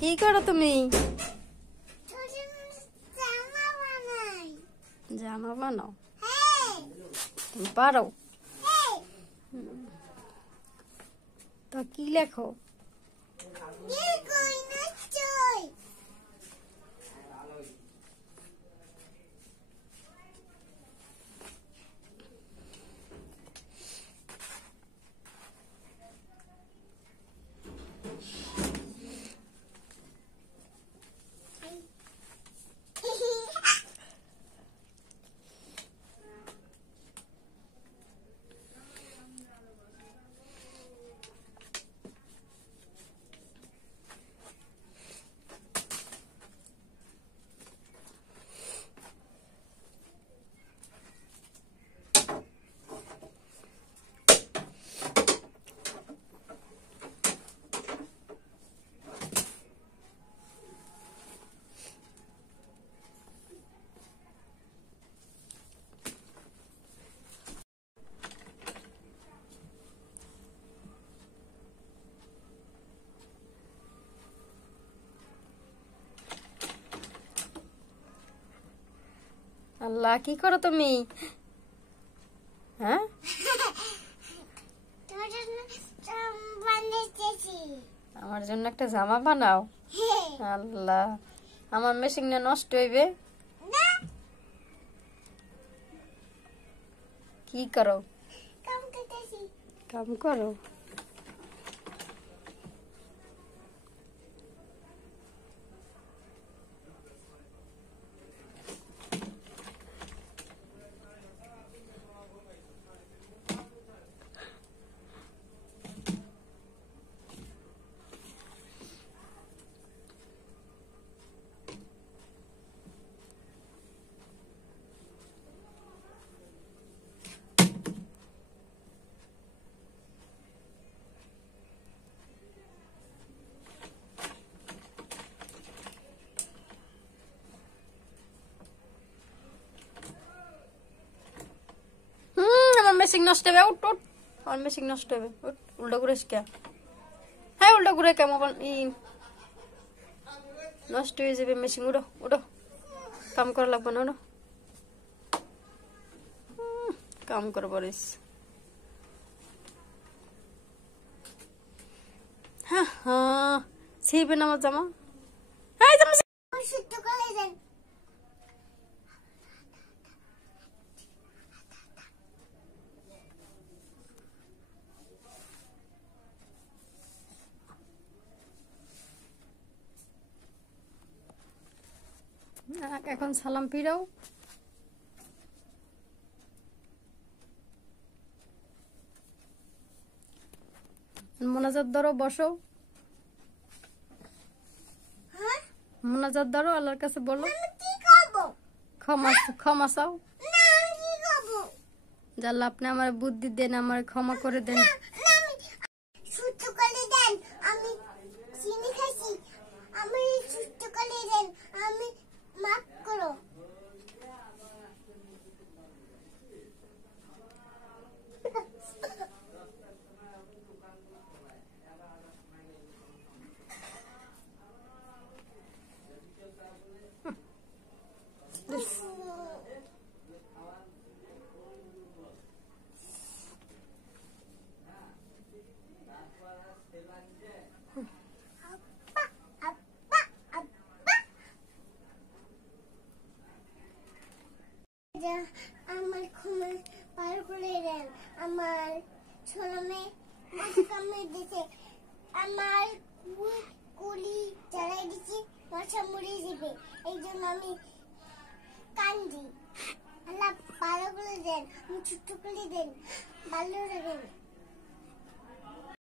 কি করো তুমি? জামা বানাও? তুমি পারো? তো কি লেখো? আল্লাহ, কি করো তুমি? হ্যাঁ, আমার জন্য একটা জামা বানাও। আল্লাহ, আমার মেশিনটা নষ্ট হইবে। কি করো? কাম করো। মেশিন নষ্ট হবে। উঠ উঠ, আমার মেশিন নষ্ট হবে। উঠ, উল্টা ঘুরে কে? হ্যাঁ, উল্টা ঘুরে কে? মোবাইল নষ্ট হয়ে যাবে মেশিন। উঠো উঠো, কাম করা লাগবে না। উঠো, কাম করে পারিস। হ্যাঁ হ্যাঁ, ছিড়বে না আমার জামা। হ্যাঁ, জামা এখন সালাম ফিরাও। মোনাজাত ধরো, বসো। মোনাজাত ধরো, আল্লাহর কাছে বলো, ক্ষমা ক্ষমা চাও। আল্লাহ, আপনি আমার বুদ্ধি দেন, আমার ক্ষমা করে দেন। আমার ক্ষমা পার করে দেন। আমার ছোট মেয়ে মাথা কামড়ে দিতে, আমার কুলি জ্বালাই দিচ্ছি, মাথা মরে যাবে। এই জন্য আমি কান্দি। আল্লাহ পার করে দেন, ছোট্ট করে দেন, ভালো রাখেন।